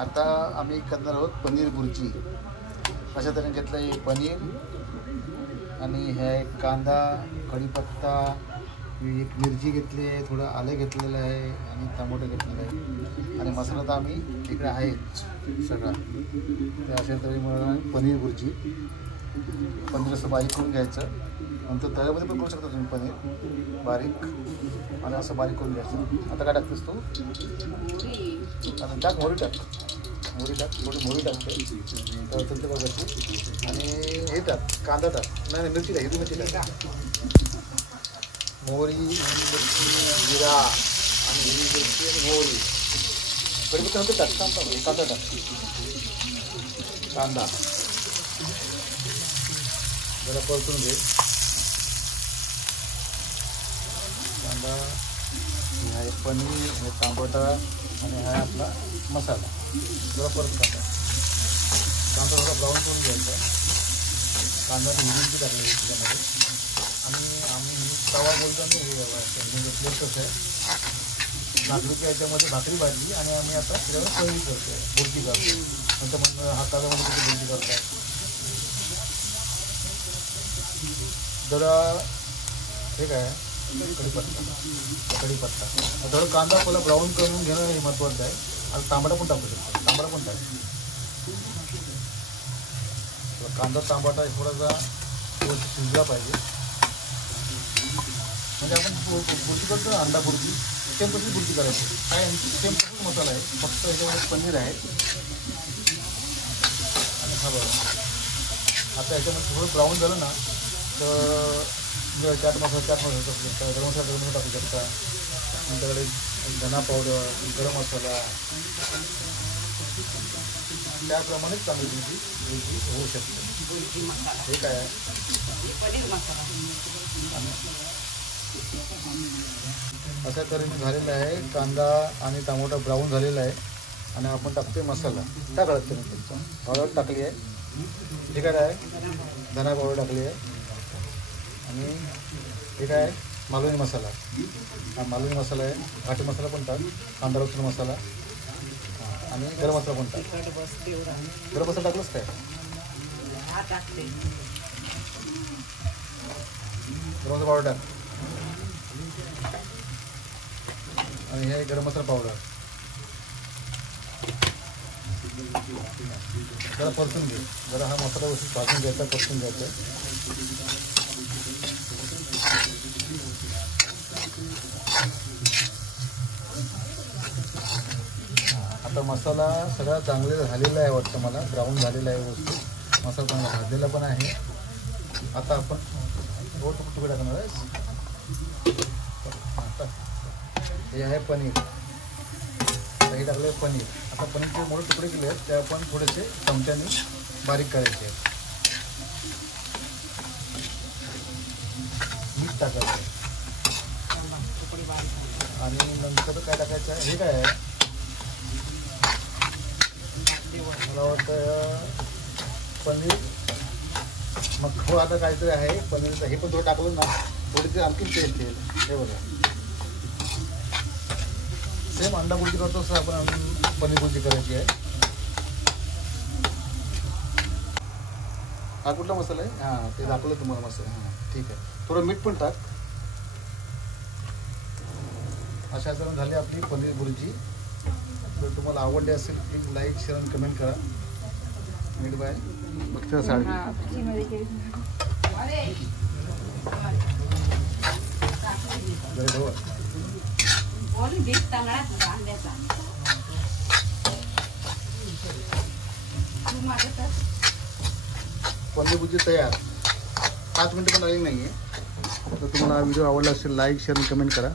आता आम्ही करणार आहोत पनीर भुर्जी. अशा तऱ्हेने घेतलं आहे पनीर आणि हे कांदा, कढीपत्ता, एक मिरची घेतली आहे, थोडं आले घेतलेलं आहे आणि टमाटो घेतलेलं आहे आणि मसाला तर आम्ही इकडे आहेच सगळा. तर अशा तऱ्हेने पनीर भुर्जी. पनीर असं बारीक करून घ्यायचं. नंतर तव्यामध्ये पण करू शकता तुम्ही पनीर बारीक आणि असं बारीक करून घ्यायचं. आता काय टाकतेस तू? आता टाक मोहरी टाक, थोडी मोहरी टाकते तर चलते बघायची. आणि हे टाक, कांदा टाक, नाही मिरची टाक, हिरवी मिरची टाक. मोहरी, मिरची, जिरा आणि हिरवी मिरची आणि मोहरी. कढीपत्ता नंतर टाक, कांदा टाक. कांदा जरा परतून घे. कांदा, हा पनीर, हे टमाटा आणि हा आपला मसाला जरा परत कांदा थोडा ब्राऊन करून घ्यायचा. कांदा हिरवी टाकली त्याच्यामध्ये. आणि आम्ही तवा बोलताना हे प्लेट कसं आहे भाकरीच्या याच्यामध्ये भाकरी भाजली आणि आम्ही आता त्याच्यावर पनीर करतो, भुर्जी करतो. नंतर मग हातामध्ये कुठे भुर्जी करतात. जरा हे काय कढीपत्ता थोडं कांदा पहिला ब्राऊन करून घेणं हे महत्त्वाचं आहे. आणि तांबडा पण टाकू शकतो, तांबडा पण टाक. कांदा तांबडा थोडासा शिजला पाहिजे. म्हणजे आपण भुर्जी करतो ना, अंडा भुर्जी, सेम तशीच भुर्जी करायची. काय सेम तसंच मसाला आहे, फक्त याच्यामध्ये पनीर आहे. आणि हा बघा आता याच्यामध्ये थोडं ब्राऊन झालं ना तर म्हणजे चाट मसाला टाकू शकता, गरम मसाला टाकू शकता. आमच्याकडे धना पावडर, गरम मसाला, त्याप्रमाणेच चांगली भुर्जी होऊ शकते. हे काय आहे अशा तऱ्हेने झालेलं आहे. कांदा आणि टमाटर ब्राऊन झालेला आहे आणि आपण टाकते मसाला. टाकळत तुम्ही पावडर टाकली आहे, ठीक आहे. धना पावडर टाकली आहे आणि हे काय आहे मालवणी मसाला. हा मालवणी मसाला आहे. घाटी मसाला पण टाक, कांदा लसूण मसाला आणि गरम मसाला पण टाक. गरम मसाला टाकलंच काय? गरम मसाला पावडर टाक आणि हे गरम मसाला पावडर जरा परतून घे. जरा हा मसाला व्यवस्थित भाजून घ्यायचा, परतून घ्यायचा. आता मसाला सगळा चांगला झालेला आहे वाटतं मला, ब्राऊन झालेला आहे व्यवस्थित. मसाला चांगला भाजलेला पण आहे. आता आपण तुकडे टाकणार आहे. हे आहे पनीर, हे टाकलं आहे पनीर. आता पनीरचे मोठे तुकडे केले आहेत ते आपण थोडेसे चमच्याने बारीक करायचे आहेत. मीठ टाकायचं आणि नंतर काय टाकायचं आहे, हे काय आहे मला वाटतं पनीर मग आता काहीतरी आहे पनीरचं. हे पण थोडं टाकलं ना थोडी आणखी टेस्ट येईल. हे बघा सेम अंडा भुर्जी करतो असं आपण पनीर भुर्जी करायची आहे. हा कुठला मसाला आहे? हां ते दाखवलं तुम्हाला मसाला. हां ठीक आहे. थोडं मीठ पण टाक. अशा तऱ्हेने झाली आपली पनीर भुर्जी. जर तुम्हाला आवडली असेल प्लीज लाईक, शेअर आणि कमेंट करा. मीठ बाय बघते साडी पनीर भुर्जी तयार. 5 मिनिटं पण लागली नाही आहे. तर तुम्हाला व्हिडिओ आवडला असेल लाईक, शेअर आणि कमेंट करा.